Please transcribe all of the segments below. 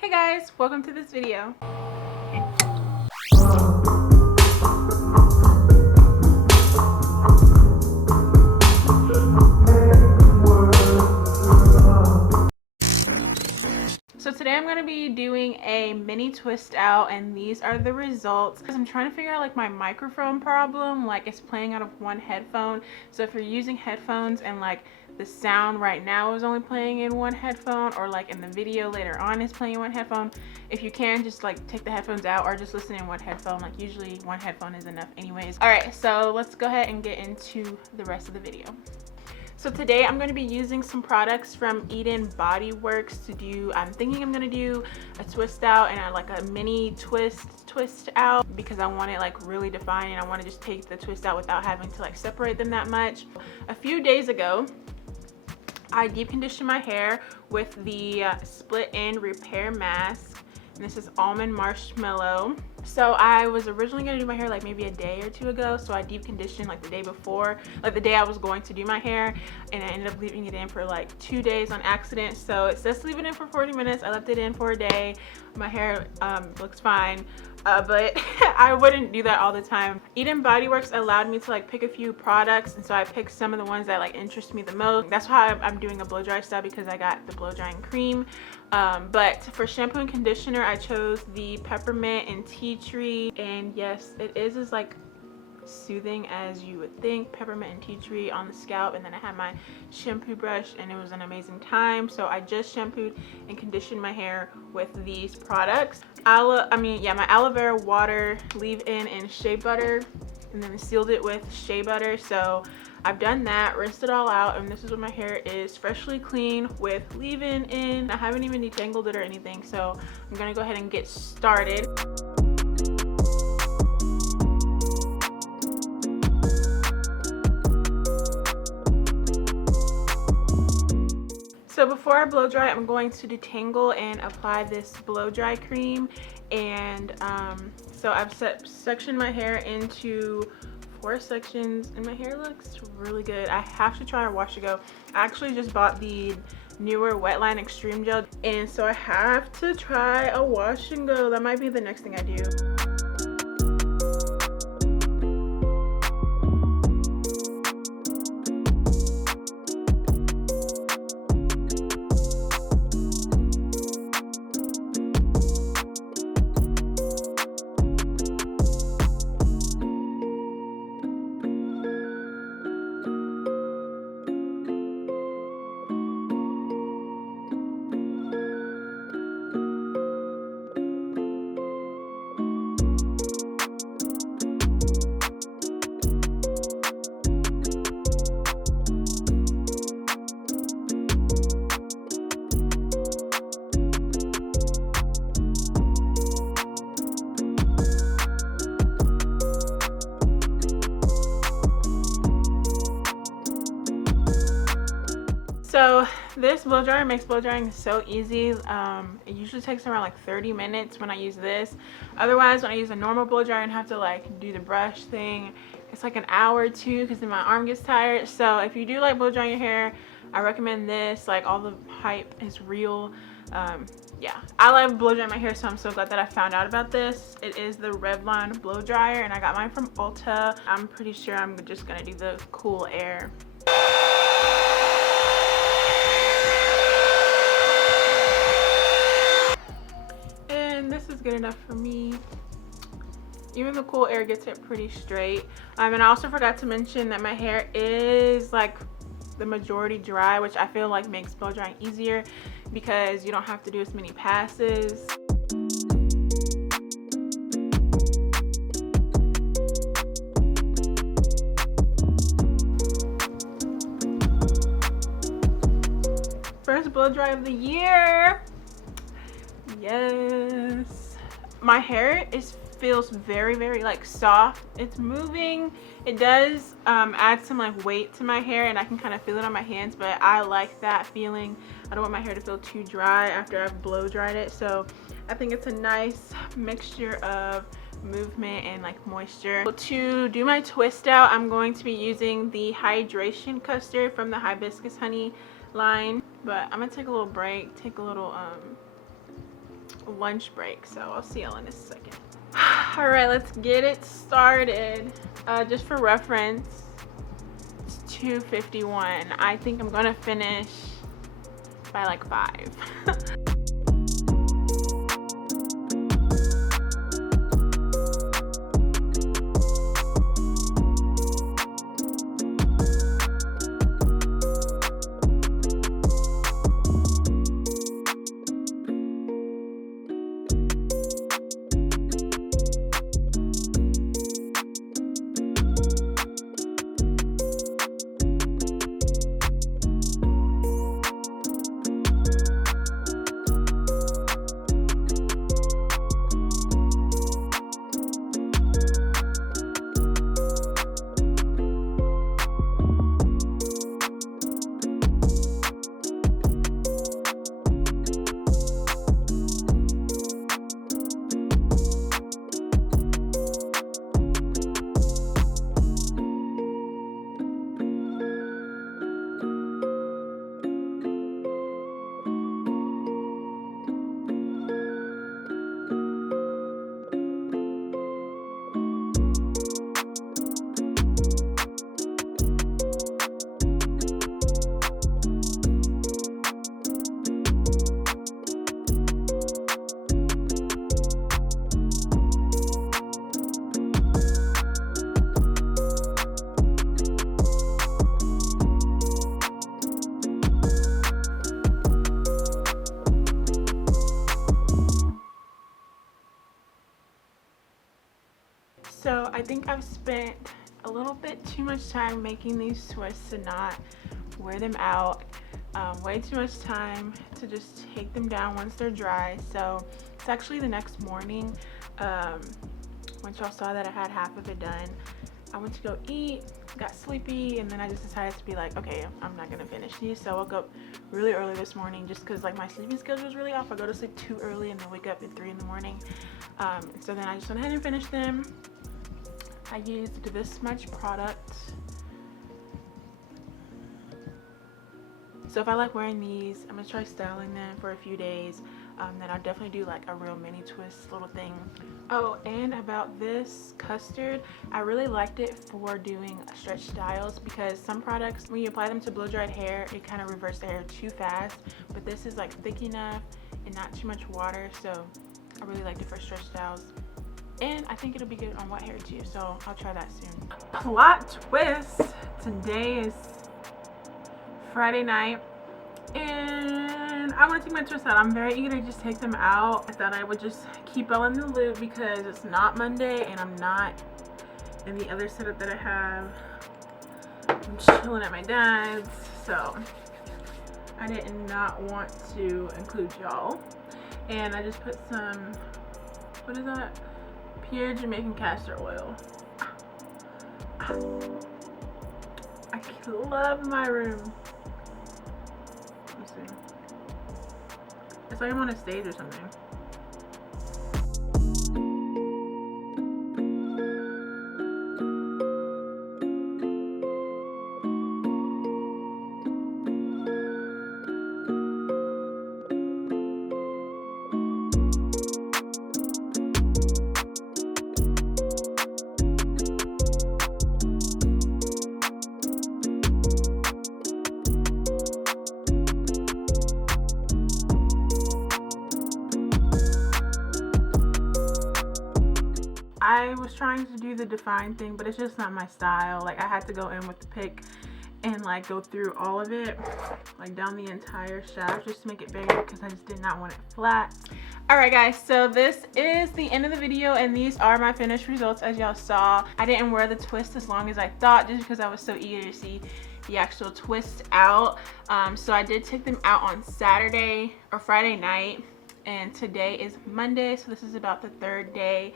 Hey guys, welcome to this video. So today I'm going to be doing a mini twist out, and these are the results. I'm trying to figure out like my microphone problem, like it's playing out of one headphone. So if you're using headphones and like the sound right now is only playing in one headphone, or like in the video later on is playing in one headphone, if you can just like take the headphones out or just listen in one headphone. Like usually one headphone is enough anyways. All right, so let's go ahead and get into the rest of the video. So today I'm going to be using some products from Eden Body Works to do, I'm thinking I'm going to do a twist out and like a mini twist out, because I want it like really defined and I want to just take the twist out without having to like separate them that much. A few days ago, I deep conditioned my hair with the split end repair mask, and this is almond marshmallow. So I was originally going to do my hair like maybe a day or two ago, so I deep conditioned like the day before, like the day I was going to do my hair, and I ended up leaving it in for like 2 days on accident. So it says to leave it in for 40 minutes. I left it in for a day. My hair looks fine, but I wouldn't do that all the time. Eden Body Works allowed me to like pick a few products, and so I picked some of the ones that like interest me the most. That's why I'm doing a blow dry style, because I got the blow drying cream. But for shampoo and conditioner, I chose the peppermint and tea tree, and yes, it is as like soothing as you would think. Peppermint and tea tree on the scalp, and then I had my shampoo brush, and it was an amazing time. So I just shampooed and conditioned my hair with these products. My aloe vera water, leave-in, and shea butter, and then sealed it with shea butter. So I've done that, rinsed it all out, and this is what my hair is, freshly clean with leave-in in. I haven't even detangled it or anything, so I'm gonna go ahead and get started. So before I blow dry, I'm going to detangle and apply this blow dry cream. And so I've sectioned my hair into 4 sections, and my hair looks really good. I have to try a wash and go. I actually just bought the newer Wetline Extreme Gel, and so I have to try a wash and go. That might be the next thing I do. So this blow dryer makes blow drying so easy. It usually takes around like 30 minutes when I use this. Otherwise, when I use a normal blow dryer and have to like do the brush thing, it's like an hour or two, because then my arm gets tired. So if you do like blow drying your hair, I recommend this. Like, all the hype is real. Yeah, I love blow drying my hair, so I'm so glad that I found out about this. It is the Revlon blow dryer, and I got mine from Ulta. I'm pretty sure I'm just gonna do the cool air. And this is good enough for me. Even the cool air gets it pretty straight. And I also forgot to mention that my hair is like the majority dry, which I feel like makes blow drying easier, because you don't have to do as many passes. First blow dry of the year. Yes, my hair feels very like soft. It's moving. It does add some like weight to my hair, and I can kind of feel it on my hands, but I like that feeling. I don't want my hair to feel too dry after I've blow dried it. So I think it's a nice mixture of movement and like moisture. To do my twist out, I'm going to be using the hydration custard from the hibiscus honey line, but I'm gonna take a little break, take a little lunch break, so I'll see y'all in a second. All right, let's get it started. Just for reference, it's 2:51. I think I'm gonna finish by like 5. So I think I've spent a little bit too much time making these twists to not wear them out. Way too much time to just take them down once they're dry. So it's actually the next morning. Once y'all saw that I had half of it done, I went to go eat, got sleepy, and then I just decided to be like, okay, I'm not gonna finish these. So I woke up really early this morning just because like my sleeping schedule is really off. I go to sleep too early and then wake up at 3 in the morning. So then I just went ahead and finished them. I used this much product. So if I like wearing these, I'm gonna try styling them for a few days. Then I'll definitely do like a real mini twist little thing. Oh, and about this custard, I really liked it for doing stretch styles because some products, when you apply them to blow dried hair, it kind of reverses the hair too fast. But this is like thick enough and not too much water, so I really liked it for stretch styles. And I think it'll be good on wet hair too, so I'll try that soon. Plot twist! Today is Friday night, and I want to take my twist out. I'm very eager to just take them out. I thought I would just keep all in the loop because it's not Monday and I'm not in the other setup that I have. I'm chilling at my dad's, so I did not want to include y'all. And I just put some, what is that? Pure Jamaican castor oil. I love my room. Let's see. It's like I'm on a stage or something. I was trying to do the define thing, but it's just not my style. Like I had to go in with the pick and like go through all of it, like down the entire shaft just to make it bigger because I just did not want it flat. Alright guys, so this is the end of the video and these are my finished results. As y'all saw, I didn't wear the twist as long as I thought just because I was so eager to see the actual twist out. So I did take them out on Saturday or Friday night, and today is Monday, so this is about the 3rd day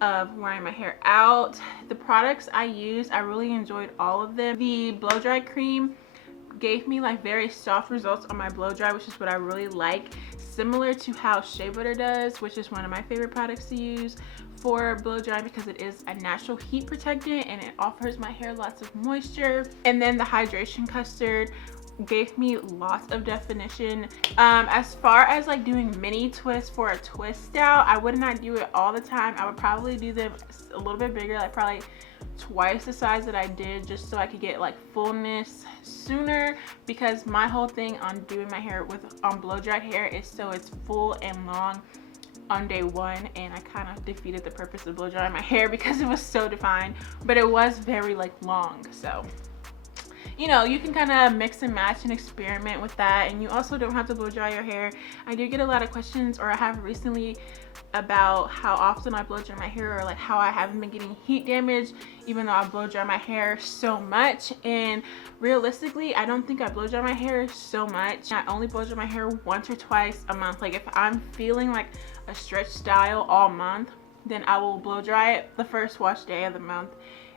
of wearing my hair out. The products I used, I really enjoyed all of them. The blow dry cream gave me like very soft results on my blow dry, which is what I really like, similar to how shea butter does, which is one of my favorite products to use for blow dry because it is a natural heat protectant and it offers my hair lots of moisture. And then the hydration custard gave me lots of definition. As far as like doing mini twists for a twist out, I would not do it all the time. I would probably do them a little bit bigger, like probably twice the size that I did, just so I could get like fullness sooner, because my whole thing on doing my hair on blow dried hair is so it's full and long on day one, and I kind of defeated the purpose of blow drying my hair because it was so defined, but it was very like long. So you know, you can kind of mix and match and experiment with that, and you also don't have to blow dry your hair. I do get a lot of questions, or I have recently, about how often I blow dry my hair, or like how I haven't been getting heat damage even though I blow dry my hair so much. And realistically, I don't think I blow dry my hair so much. I only blow dry my hair once or twice a month. Like if I'm feeling like a stretch style all month, then I will blow dry it the first wash day of the month,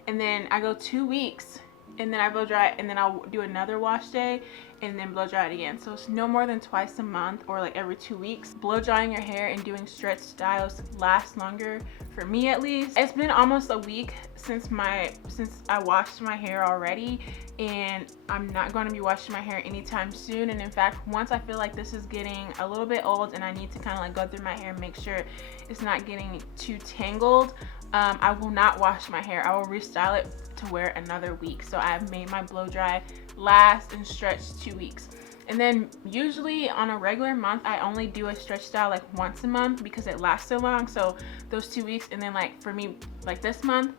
and then I go 2 weeks and then I blow dry it, and then I'll do another wash day and then blow dry it again. So it's no more than twice a month, or like every 2 weeks. Blow drying your hair and doing stretch styles lasts longer, for me at least. It's been almost a week since I washed my hair already, and I'm not going to be washing my hair anytime soon. And in fact, once I feel like this is getting a little bit old and I need to kind of like go through my hair and make sure it's not getting too tangled, I will not wash my hair. I will restyle it to wear another week. So I've made my blow dry last and stretch 2 weeks. And then usually on a regular month, I only do a stretch style like once a month because it lasts so long. So those 2 weeks, and then like for me, like this month,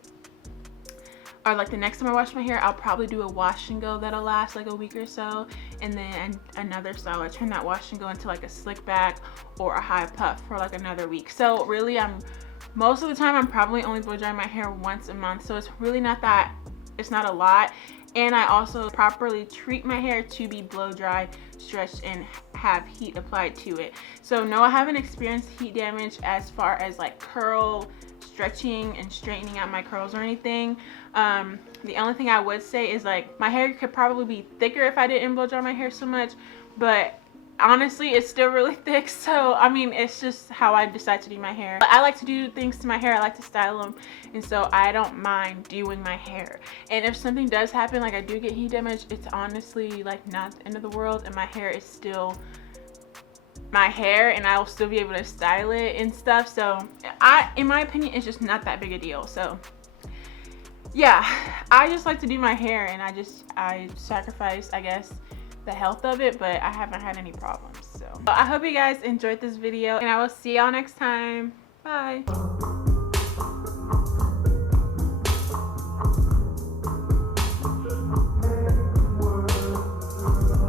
or like the next time I wash my hair, I'll probably do a wash and go that'll last like a week or so, and then another style. I turn that wash and go into like a slick back or a high puff for like another week. So really, most of the time I'm probably only blow drying my hair once a month, so it's really not a lot. And I also properly treat my hair to be blow dried, stretched, and have heat applied to it. So no, I haven't experienced heat damage as far as like curl stretching and straightening out my curls or anything. The only thing I would say is like my hair could probably be thicker if I didn't blow dry my hair so much, but honestly it's still really thick. So I mean, it's just how I decide to do my hair. I like to do things to my hair, I like to style them, and so I don't mind doing my hair. And if something does happen, like I do get heat damage, it's honestly like not the end of the world, and my hair is still my hair, and I will still be able to style it and stuff. So in my opinion, it's just not that big a deal. So yeah, I just like to do my hair, and I sacrifice, I guess, the health of it, but I haven't had any problems. So I hope you guys enjoyed this video, and I will see y'all next time. Bye.